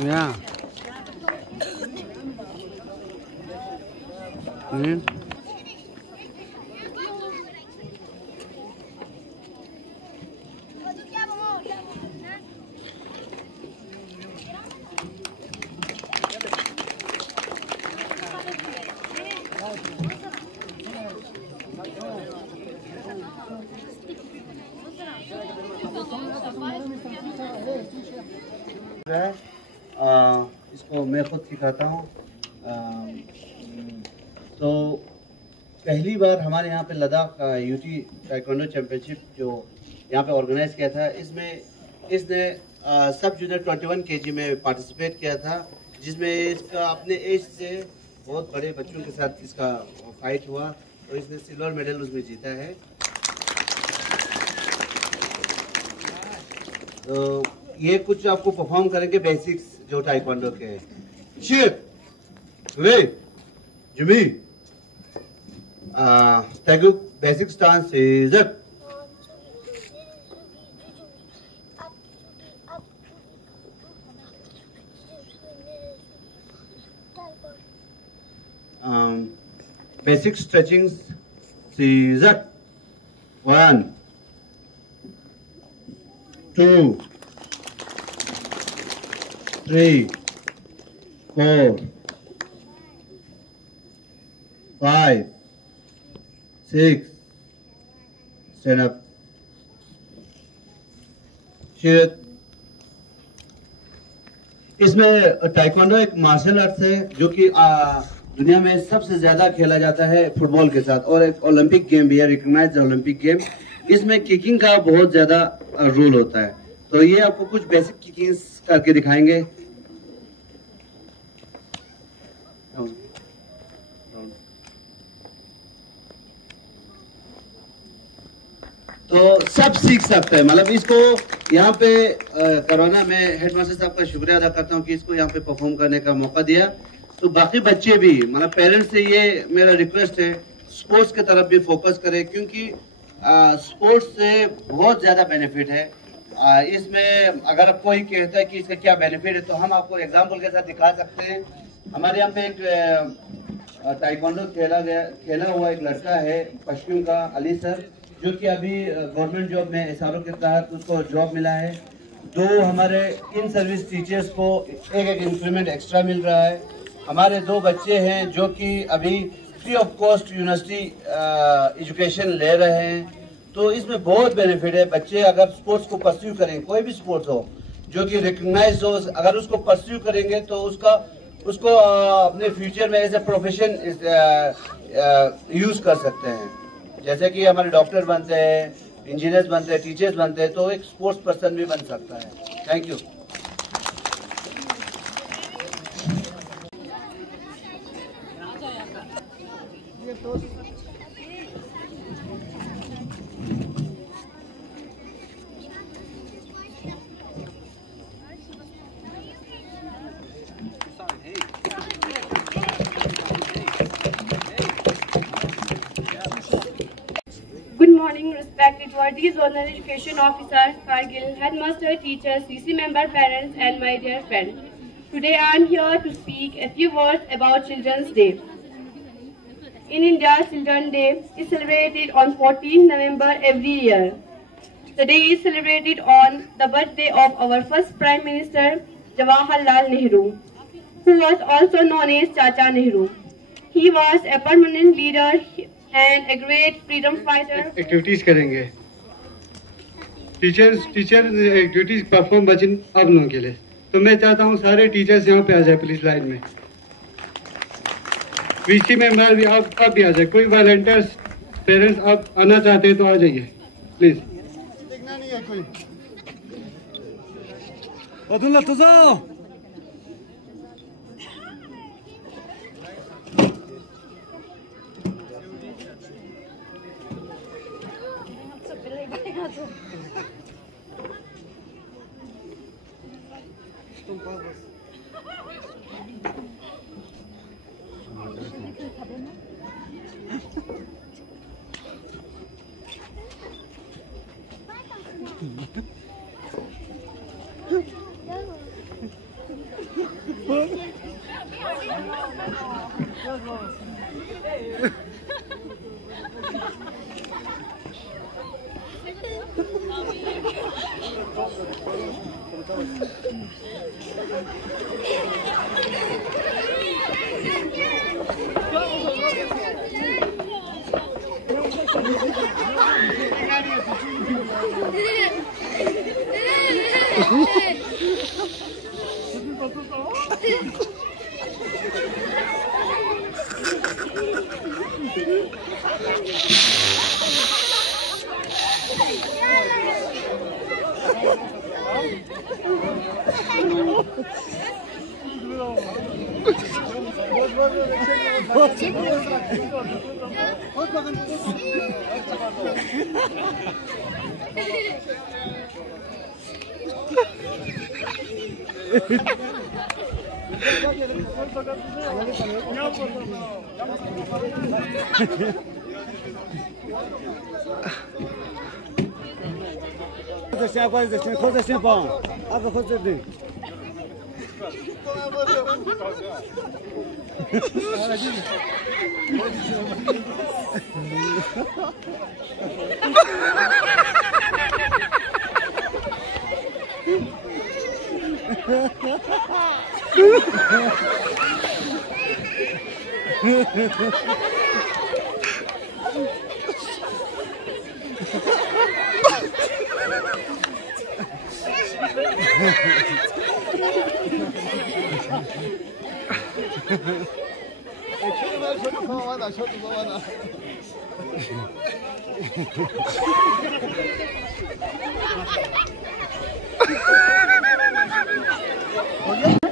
Yeah. Mm. इसको मैं खुद सिखाता हूँ। तो पहली बार हमारे यहाँ पे लद्दाख यूटी ताइक्वांडो चैंपियनशिप जो यहाँ पे ऑर्गेनाइज किया था, इसमें इसने सब जूनियर 21 केजी में पार्टिसिपेट किया था, जिसमें इसका अपने एज से बहुत बड़े बच्चों के साथ इसका फाइट हुआ, तो इसने सिल्वर मेडल उसमें जीता है। तो ये कुछ आपको परफॉर्म करेंगे बेसिक्स जो ताइक्वांडो के हैं। Jimmy Taeguk basic stance is up. Basic stretchings is up. 1, 2, 3, 4, 5, 6, stand up. Shit. इसमें ताइक्वांडो एक मार्शल आर्ट्स है जो कि दुनिया में सबसे ज्यादा खेला जाता है फुटबॉल के साथ, और एक ओलंपिक गेम भी है, रिकॉग्नाइज्ड ओलंपिक गेम। इसमें किकिंग का बहुत ज्यादा रोल होता है। तो ये आपको कुछ बेसिक किकिंग्स करके दिखाएंगे। तो सब सीख सकते हैं, मतलब इसको यहाँ पे करवाना, मैं हेडमास्टर साहब का शुक्रिया अदा करता हूँ कि इसको यहाँ पे परफॉर्म करने का मौका दिया। तो बाकी बच्चे भी, मतलब पेरेंट्स से ये मेरा रिक्वेस्ट है, स्पोर्ट्स की तरफ भी फोकस करें, क्योंकि स्पोर्ट्स से बहुत ज़्यादा बेनिफिट है। इसमें अगर कोई कहता है कि इसका क्या बेनिफिट है, तो हम आपको एग्जाम्पल के साथ दिखा सकते हैं। हमारे यहाँ पे एक ताइक्वांडो खेला हुआ एक लड़का है पश्चिम का, अली सर, जो कि अभी गवर्नमेंट जॉब में एसआरओ के तहत उसको जॉब मिला है। 2 हमारे इन सर्विस टीचर्स को एक इंक्रीमेंट एक्स्ट्रा मिल रहा है। हमारे 2 बच्चे हैं जो कि अभी free of cost university education ले रहे हैं। तो इसमें बहुत बेनिफिट है। बच्चे अगर स्पोर्ट्स को परस्यू करें, कोई भी स्पोर्ट्स हो जो कि रिकग्नाइज हो, अगर उसको परस्यू करेंगे तो उसको अपने फ्यूचर में एज ए प्रोफेशन यूज कर सकते हैं। जैसे कि हमारे डॉक्टर बनते हैं, इंजीनियर्स बनते हैं, टीचर्स बनते हैं, तो एक स्पोर्ट्स पर्सन भी बन सकता है। Thank you. Good morning, respected worthy Zonal Education Officer, Kargil, Headmaster, teachers, CC member, parents, and my dear friends. Today I am here to speak a few words about Children's Day. In India, Children's Day is celebrated on 14 November every year. The day is celebrated on the birthday of our first Prime Minister, Jawaharlal Nehru, who was also known as Chacha Nehru. He was a permanent leader and a great freedom fighter. Activities करेंगे। Teacher activities perform Bachchan आप लोगों के लिए। तो मैं चाहता हूँ सारे टीचर्स यहाँ पे आ जाए प्लीज लाइन में। वीसी मेंबर भी आप भी आ जाए। कोई वॉलंटियर्स पेरेंट्स आप आना चाहते हैं तो आ जाइए प्लीज। देखना नहीं है कोई। अब्दुल्ला तो जाओ।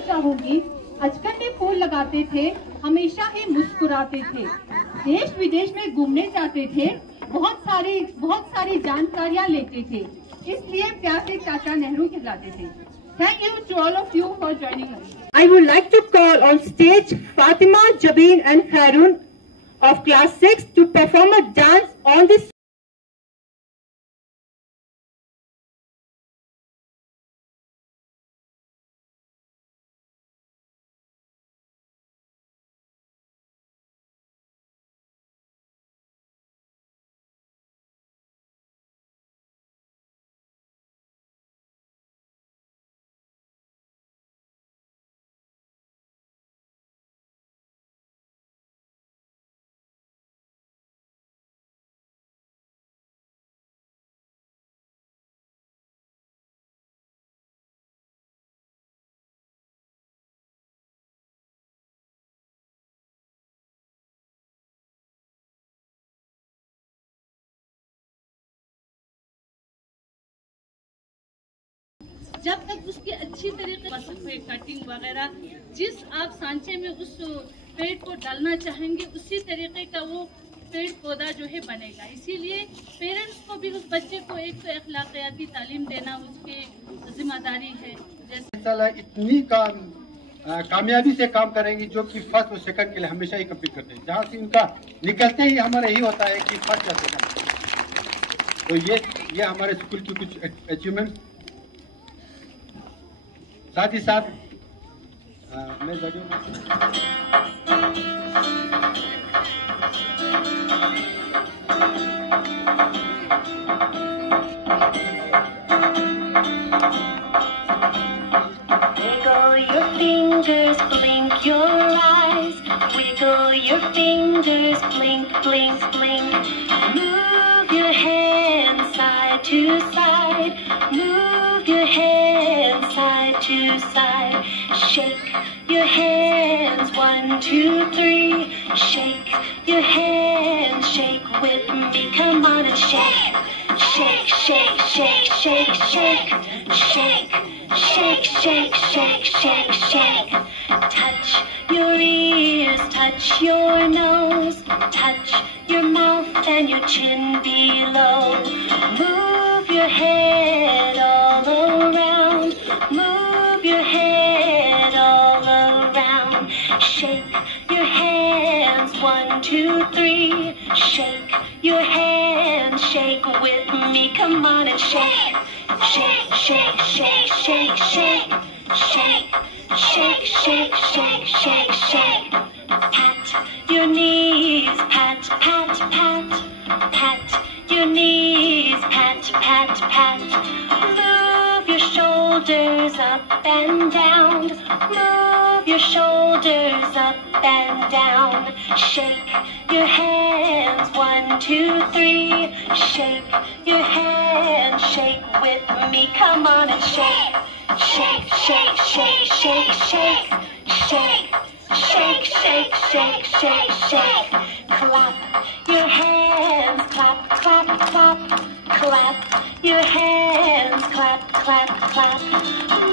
चाहूंगी, अचकन फूल लगाते थे, हमेशा ही मुस्कुराते थे, देश विदेश में घूमने जाते थे, बहुत सारी जानकारियां लेते थे, इसलिए प्यार से चाचा नेहरू कहलाते थे। Thank you to all of you for joining us. I would like to call on stage Fatima, Jabin and Harun of class 6 to perform a dance on this. जब तक उसकी अच्छी तरीके से कटिंग वगैरह जिस आप सांचे में उस पेड़ को डालना चाहेंगे उसी तरीके का वो पेड़ पौधा जो है बनेगा। इसीलिए पेरेंट्स को भी उस बच्चे को एक तो अखलाकियाती तालीम देना उसकी जिम्मेदारी है। जैसे इतनी कामयाबी से काम करेंगे जो कि फर्स्ट और सेकंड के लिए हमेशा ही कम्पीट करते हैं, जहाँ से उनका निकलते ही हमारा यही होता है कि फर्स्ट या सेकंड। तो ये हमारे स्कूल की कुछ अचीवमेंट। साथ ही साथ मैं Wiggle your fingers, blink your eyes. Wiggle your fingers, blink, blink, blink. Move your hands side to side. Move your hands side to side. Shake your hands, 1, 2, 3. Shake your hands, shake with me. Come on and shake. Shake, shake, shake, shake, shake. Shake, shake, shake, shake, shake, shake. Touch your ears, touch your nose. Touch your mouth and your chin below. Move your head all around. Move your head all around. Shake your hands, 1, 2, 3. Shake your hands, shake with me. Come on and shake. Shake, shake, shake, shake, shake. Shake, shake, shake, shake, shake, shake. Pat your knees, pat, pat, pat. Pat your knees, pat, pat, pat. Move your shoulders up and down. Move your shoulders up and down. Shake your hands, 1, 2, 3. Shake your hands, shake with me. Come on and shake. Shake, shake, shake, shake, shake. Shake, shake, shake, shake, shake, shake. Clap your hands, clap, clap, clap. Clap your hands, clap, clap, clap.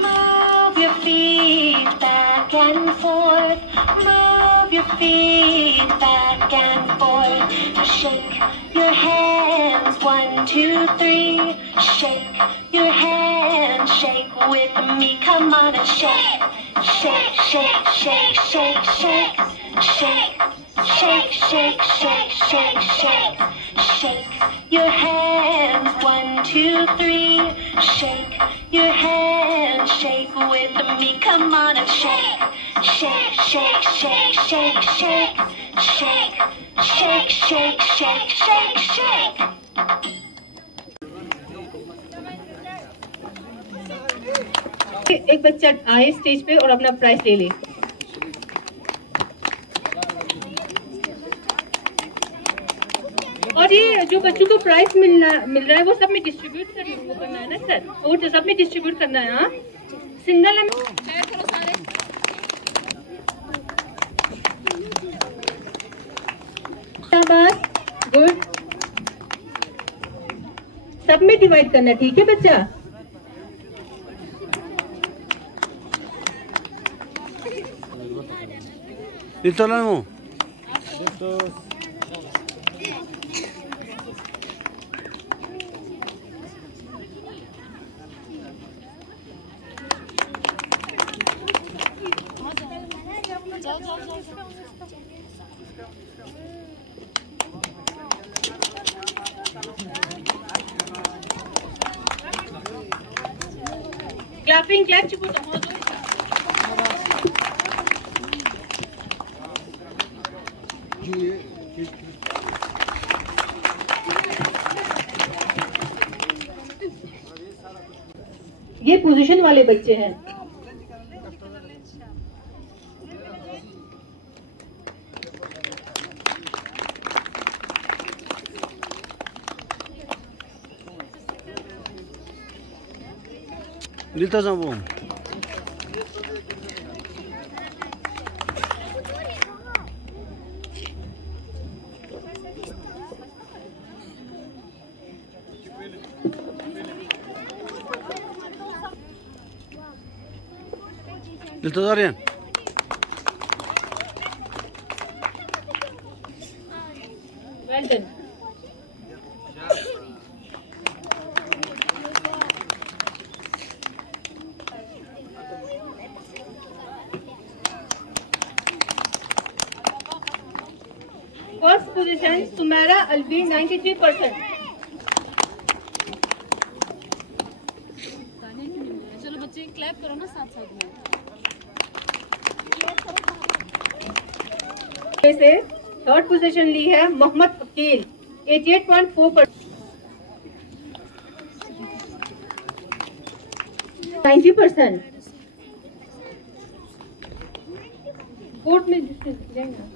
Move your feet back and forth. Move your feet back and forth. Shake your hands, 1, 2, 3. Shake your hands, shake with me. Come on and shake. Shake, shake, shake, shake, shake. Shake, shake, shake, shake, shake, shake. Shake your hands, 1, 2, 3. Shake your hands, shake with me. Come on and shake. Shake, shake, shake, shake, shake. Shake, shake, shake, shake, shake, shake. एक बच्चा आए stage पे और अपना prize ले ले। और ये जो बच्चों को प्राइज मिल रहा है वो सब में डिस्ट्रीब्यूट करना है ना सर, वो तो सब में डिस्ट्रीब्यूट करना है। हाँ, सिंगल गुड, सब में डिवाइड करना, ठीक है बच्चा। Clapping, clap, chico, ये पोजीशन वाले बच्चे हैं। Lita Zambo. Lita Darian. Well done. First position, Sumaira Alvi, 93%. चलो बच्चे क्लैप करो ना साथ साथ में। से थर्ड पोजीशन ली है मोहम्मद अकील, 88.4%। 90%। कोर्ट में जाएंगे।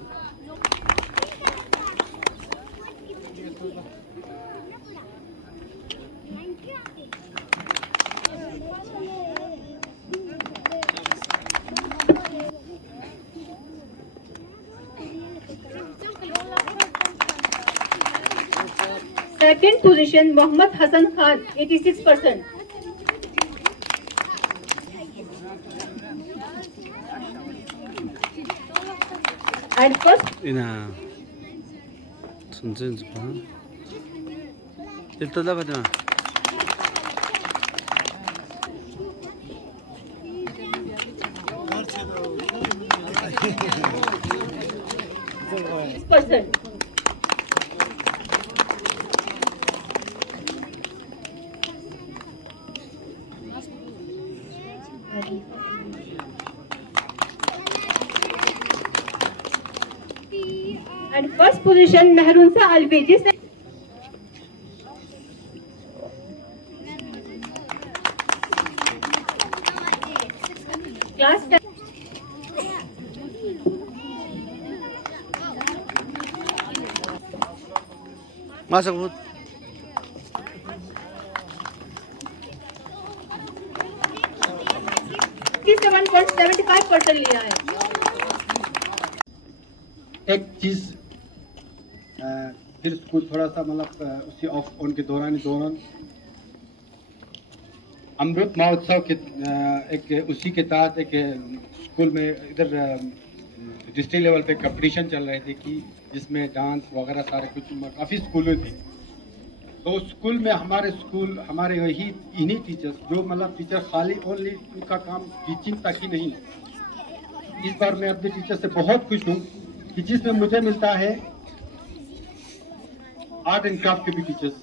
Second position, Mohammad Hassan Khan, 86%. And first, Ina. Sunsen pa. Ito dapat na. percent. And first position Mehrunsa Alvi, जिसने क्लास माशा 7.75% लिया है। एक चीज फिर स्कूल थोड़ा सा मतलब उसी ऑफ ऑन के दौरान अमृत महोत्सव के एक उसी के तहत एक स्कूल में इधर डिस्ट्रिक्ट लेवल पे कंपटीशन चल रहे थे कि जिसमें डांस वगैरह सारे कुछ काफ़ी स्कूलें थी। तो स्कूल में हमारे वही इन्हीं टीचर्स जो मतलब टीचर खाली ओनली उनका काम टीचिंग तक ही नहीं। इस बार मैं अपने टीचर से बहुत खुश हूँ कि जिसमें मुझे मिलता है आर्ट एंड क्राफ्ट के भी टीचर्स,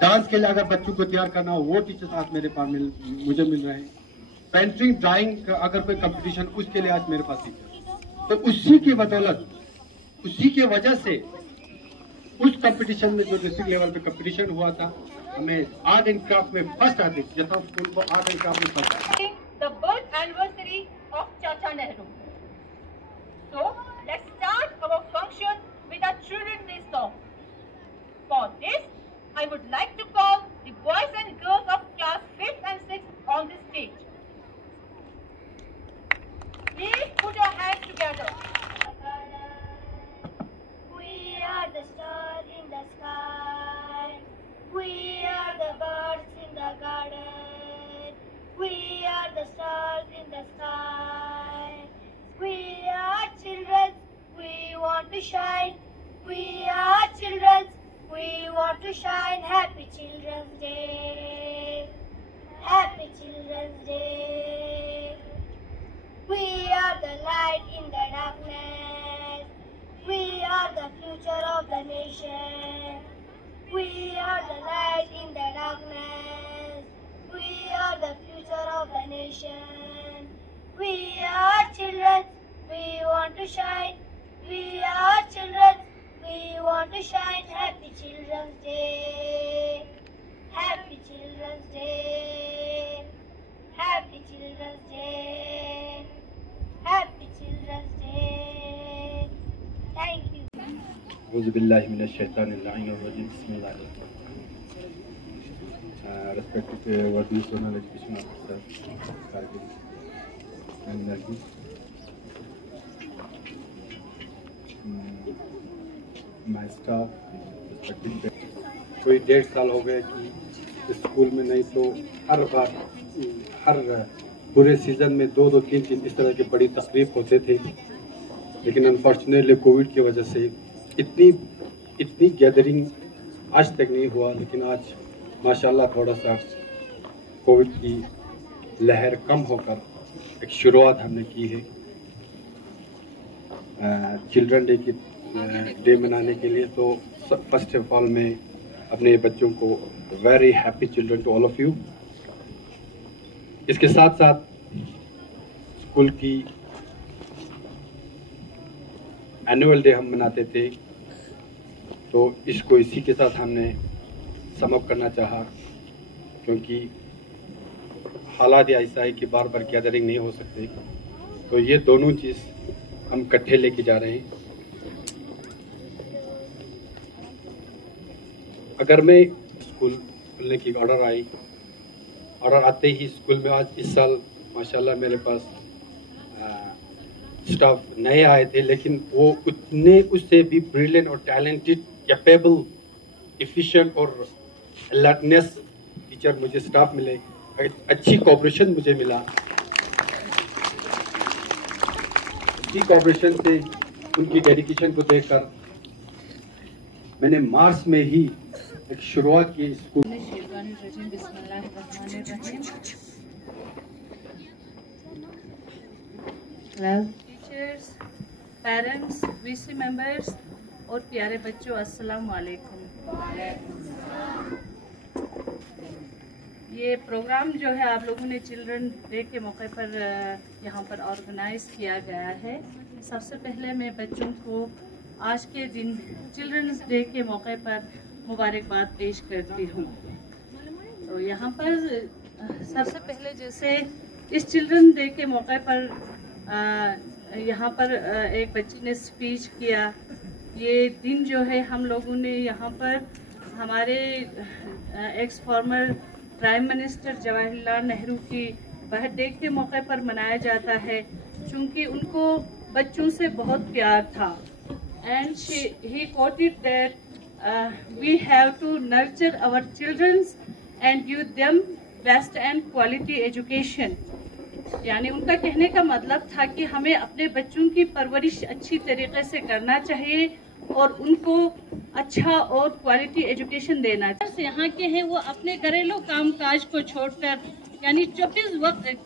डांस के लिए अगर बच्चों को तैयार करना हो वो टीचर्स आज मेरे पास मुझे मिल रहे हैं। पेंटिंग ड्राइंग का अगर कोई कंपटीशन उसके लिए आज मेरे पास टीचर। तो उसी की बदौलत उसी की वजह से उस कंपटीशन में जो डिस्ट्रिक्ट लेवल पे कंपटीशन हुआ था हमें आर्ट एंड क्राफ्ट में फर्स्ट आते जैसा स्कूल को आर्ट एंड क्राफ्ट में फर्स्ट आते। The birth anniversary of Chacha Nehru. So let's start our function with a Children's Day song. For this, I would like to call the boys and girls of class 5th and 6th on the stage. Please put your hands together. We are the stars in the sky. We are the birds in the garden. We are the stars in the sky. We are children. We want to shine. We are children. We want to shine. Happy Children's Day. Happy Children's Day. We are the light in the darkness. We are the future of the nation. We are the light in the darkness. We are the future of the nation. We are children. We want to shine. We are children. We want to shine. Happy Children's Day. Happy Children's Day. Happy Children's Day. Happy Children's Day. Thank you. Auzubillahi minash shaitanir rajim. Bismillahirrahmanirrahim. Respected Wadi Zonal Education Officer, Kargil, and Nargis. My staff, respected कोई 1.5 साल हो गए कि school में नहीं तो हर पूरे season में 2-2, 3-3 इस तरह की बड़ी तकलीफ होते थे। लेकिन अनफॉर्चुनेटली कोविड की वजह से इतनी गैदरिंग आज तक नहीं हुआ। लेकिन आज माशाल्लाह थोड़ा सा कोविड की लहर कम होकर एक शुरुआत हमने की है चिल्ड्रन डे की डे मनाने के लिए। तो फर्स्ट ऑफ ऑल मैं अपने बच्चों को very happy children to all of you. इसके साथ साथ स्कूल की एनुअल डे हम मनाते थे तो इसको इसी के साथ हमने समअप करना चाहा, क्योंकि हालात ऐसा है कि बार बार गैदरिंग नहीं हो सकते। तो ये दोनों चीज़ हम इकट्ठे लेके जा रहे हैं। अगर मैं स्कूल खुलने की ऑर्डर आते ही स्कूल में आज इस साल माशाल्लाह मेरे पास स्टाफ नए आए थे, लेकिन वो उतने उससे भी ब्रिलियंट और टैलेंटेड, कैपेबल, एफिशिएंट और अलर्टनेस टीचर मुझे स्टाफ मिले। अच्छी कोऑपरेशन मुझे मिला। अच्छी कोऑपरेशन से उनकी डेडिकेशन को देखकर मैंने मार्च में ही एक शुरुआत की school. Teachers, parents, VC members और प्यारे बच्चों, अस्सलाम वालेकुम। ये प्रोग्राम जो है आप लोगों ने चिल्ड्रन डे के मौके पर यहाँ पर ऑर्गेनाइज किया गया है। सबसे पहले मैं बच्चों को आज के दिन चिल्ड्रंस डे के मौके पर मुबारकबाद पेश करती हूँ। तो यहाँ पर सबसे पहले जैसे इस चिल्ड्रन डे के मौके पर यहाँ पर एक बच्ची ने स्पीच किया। ये दिन जो है हम लोगों ने यहाँ पर हमारे x former prime minister Jawaharlal Nehru की बर्थडे के मौके पर मनाया जाता है, क्योंकि उनको बच्चों से बहुत प्यार था। And he quoted that we have to nurture our children and give them best and quality education। यानी उनका कहने का मतलब था कि हमें अपने बच्चों की परवरिश अच्छी तरीके से करना चाहिए और उनको अच्छा और क्वालिटी एजुकेशन देना चाहिए। यहाँ के हैं वो अपने घरेलू कामकाज को छोड़कर यानी 24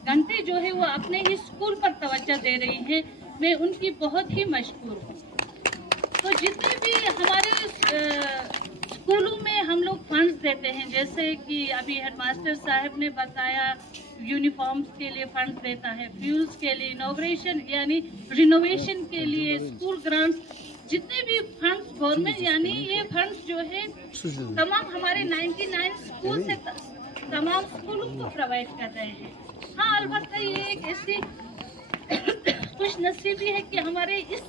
घंटे जो है वो अपने ही स्कूल पर तवज्जो दे रही हैं। मैं उनकी बहुत ही मशहूर हूँ। तो जितने भी हमारे स्कूलों में हम लोग फंड्स देते हैं, जैसे कि अभी हेडमास्टर साहब ने बताया यूनिफॉर्म्स के लिए फंड्स देता है, फ्यूल्स के लिए, इनॉग्रेशन यानी रिनोवेशन के लिए, स्कूल ग्रांट्स, जितने भी फंड्स गवर्नमेंट यानी ये फंड्स जो है तमाम हमारे 99 स्कूल से तमाम स्कूलों को प्रोवाइड कर रहे हैं। हाँ, अलबत्ता ये एक ऐसी खुश नसीबी है कि हमारे इस